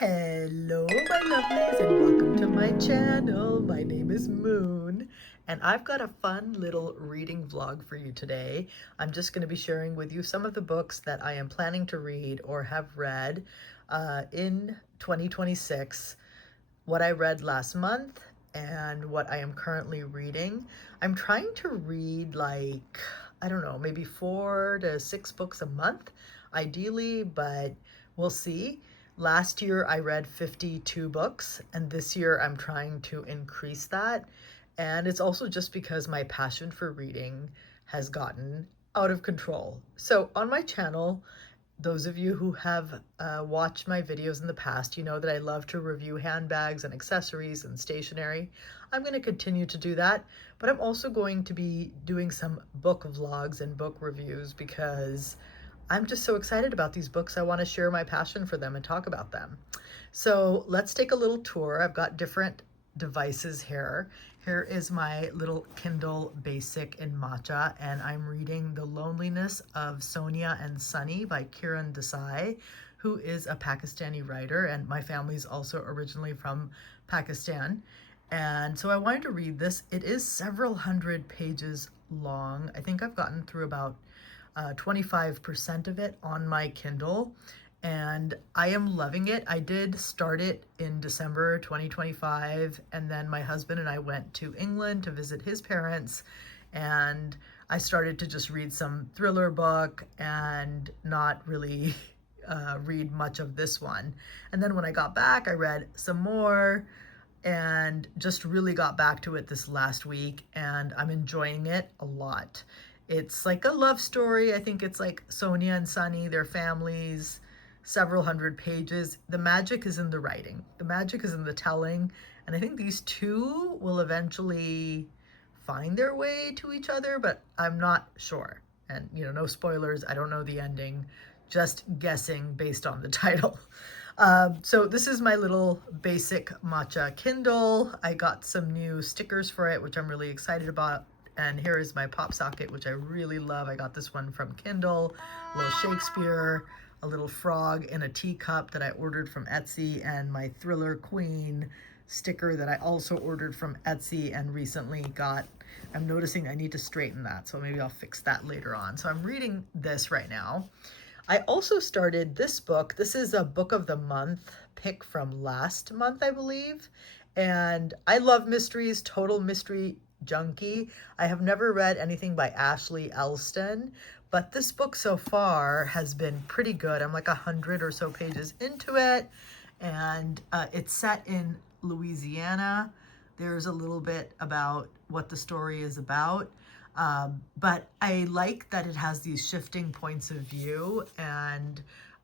Hello, my lovelies, and welcome to my channel. My name is Moon, and I've got a fun little reading vlog for you today. I'm just going to be sharing with you some of the books that I am planning to read or have read in 2026, what I read last month, and what I am currently reading. I'm trying to read like, I don't know, maybe 4 to 6 books a month, ideally, but we'll see. Last year I read 52 books, and this year I'm trying to increase that. And it's also just because my passion for reading has gotten out of control. So on my channel, those of you who have watched my videos in the past, you know that I love to review handbags and accessories and stationery. I'm going to continue to do that, but I'm also going to be doing some book vlogs and book reviews because I'm just so excited about these books. I want to share my passion for them and talk about them. So let's take a little tour. I've got different devices here. Here is my little Kindle Basic in matcha, and I'm reading The Loneliness of Sonia and Sunny by Kiran Desai, who is a Pakistani writer, and my family's also originally from Pakistan. And so I wanted to read this. It is several hundred pages long. I think I've gotten through about 25% of it on my Kindle, and I am loving it. I did start it in December 2025, and then my husband and I went to England to visit his parents, and I started to just read some thriller book and not really read much of this one. And then when I got back, I read some more and just really got back to it this last week, and I'm enjoying it a lot. It's like a love story. I think it's like Sonia and Sunny, their families, several hundred pages. The magic is in the writing. The magic is in the telling. And I think these two will eventually find their way to each other, but I'm not sure. And, you know, no spoilers. I don't know the ending. Just guessing based on the title. So this is my little basic matcha Kindle. I got some new stickers for it, which I'm really excited about. And here is my pop socket, which I really love. I got this one from Kindle, a little Shakespeare, a little frog in a teacup that I ordered from Etsy, and my Thriller Queen sticker that I also ordered from Etsy and recently got. I'm noticing I need to straighten that, so maybe I'll fix that later on. So I'm reading this right now. I also started this book. This is a book of the month pick from last month, I believe. And I love mysteries, total mystery junkie. I have never read anything by Ashley Elston, but this book so far has been pretty good. I'm like 100 or so pages into it, and it's set in Louisiana. There's a little bit about what the story is about, but I like that it has these shifting points of view, and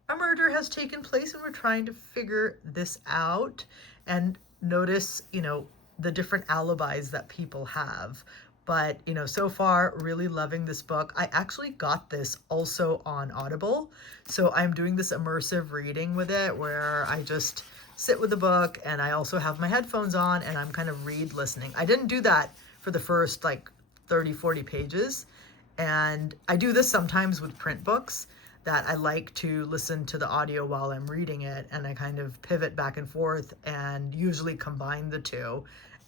a murder has taken place and we're trying to figure this out and notice, you know, the different alibis that people have. But, you know, so far, really loving this book. I actually got this also on Audible. So I'm doing this immersive reading with it where I just sit with the book and I also have my headphones on and I'm kind of listening. I didn't do that for the first like 30, 40 pages. And I do this sometimes with print books, that I like to listen to the audio while I'm reading it, and I kind of pivot back and forth and usually combine the two.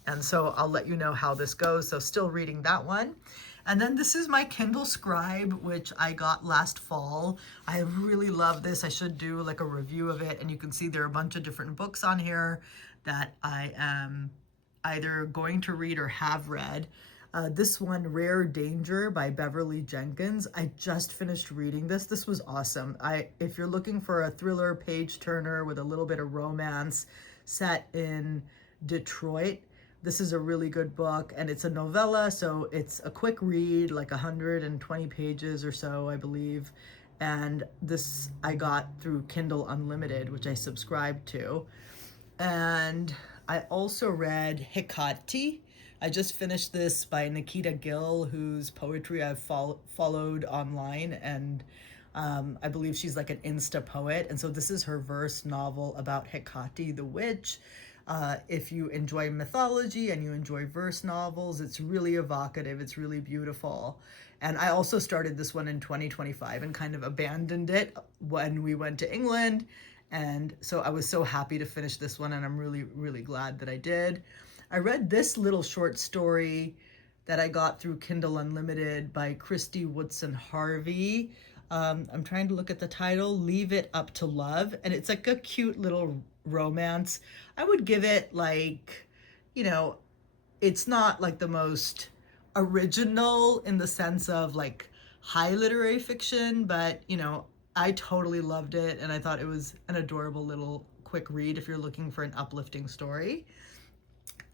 And so I'll let you know how this goes. So still reading that one. And then this is my Kindle Scribe, which I got last fall. I really love this. I should do like a review of it. And you can see there are a bunch of different books on here that I am either going to read or have read. This one, Rare Danger by Beverly Jenkins. I just finished reading this. This was awesome. If you're looking for a thriller page turner with a little bit of romance set in Detroit, this is a really good book, and it's a novella, so it's a quick read, like 120 pages or so, I believe. And this I got through Kindle Unlimited, which I subscribed to. And I also read Hekate. I just finished this by Nikita Gill, whose poetry I've followed online, and I believe she's like an Insta poet. And so this is her verse novel about Hekate the witch. If you enjoy mythology and you enjoy verse novels, it's really evocative. It's really beautiful. And I also started this one in 2025 and kind of abandoned it when we went to England. And so I was so happy to finish this one, and I'm really, really glad that I did. I read this little short story that I got through Kindle Unlimited by Christy Woodson Harvey. I'm trying to look at the title, Leave It Up to Love. And it's like a cute little romance. I would give it like, you know, it's not like the most original in the sense of like high literary fiction, but I totally loved it, and I thought it was an adorable little quick read if you're looking for an uplifting story.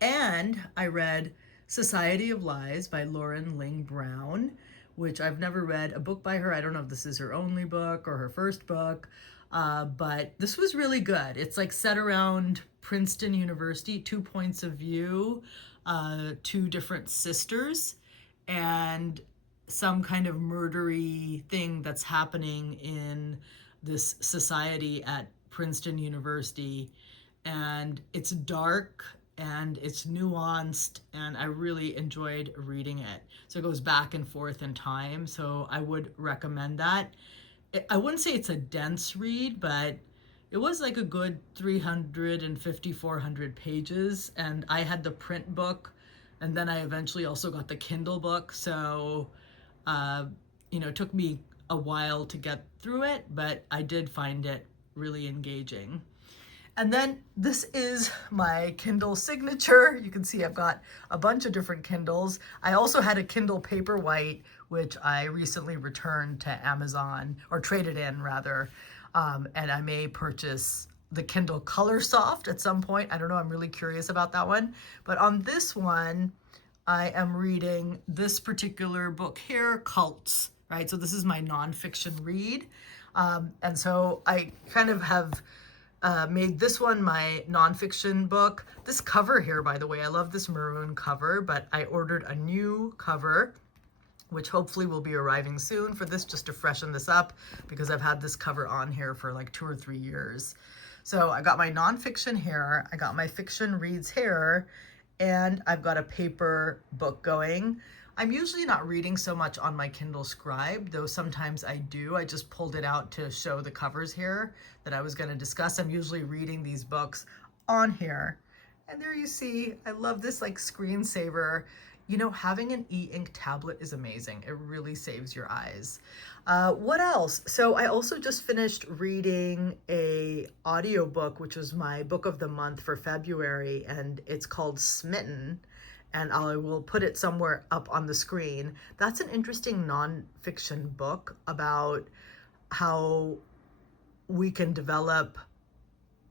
And I read Society of Lies by Lauren Ling Brown, which I've never read a book by her. I don't know if this is her only book or her first book, but this was really good. It's like set around Princeton University, 2 points of view, 2 different sisters, and some kind of murdery thing that's happening in this society at Princeton University. And it's dark and it's nuanced, and I really enjoyed reading it. So it goes back and forth in time, so I would recommend that. I wouldn't say it's a dense read, but it was like a good 350, 400 pages, and I had the print book, and then I eventually also got the Kindle book, so it took me a while to get through it, but I did find it really engaging. And then this is my Kindle signature. You can see I've got a bunch of different Kindles. I also had a Kindle Paperwhite, which I recently returned to Amazon, or traded in rather, and I may purchase the Kindle Color Soft at some point. I don't know, I'm really curious about that one. But on this one, I am reading this particular book here, Cults, right? So this is my nonfiction read. And so I kind of have made this one my nonfiction book. This cover here, by the way, I love this maroon cover, but I ordered a new cover, which hopefully will be arriving soon for this, just to freshen this up, because I've had this cover on here for like 2 or 3 years. So I got my nonfiction here, I got my fiction reads here, and I've got a paper book going. I'm usually not reading so much on my Kindle Scribe, though sometimes I do. I just pulled it out to show the covers here that I was going to discuss. I'm usually reading these books on here. And there you see, I love this like screensaver. Having an e-ink tablet is amazing. It really saves your eyes. What else? So I also just finished reading a audiobook, which was my book of the month for February, and it's called Smitten. And I will put it somewhere up on the screen. That's an interesting nonfiction book about how we can develop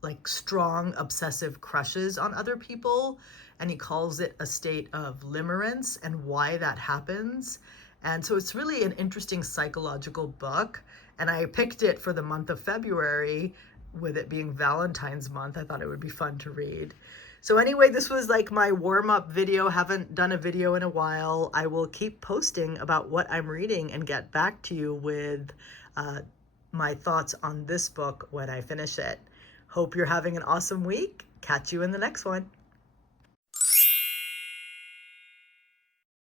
like strong obsessive crushes on other people. And he calls it a state of limerence and why that happens. And so it's really an interesting psychological book. And I picked it for the month of February, with it being Valentine's month. I thought it would be fun to read. So anyway, this was like my warm-up video. Haven't done a video in a while. I will keep posting about what I'm reading and get back to you with my thoughts on this book when I finish it. Hope you're having an awesome week. Catch you in the next one.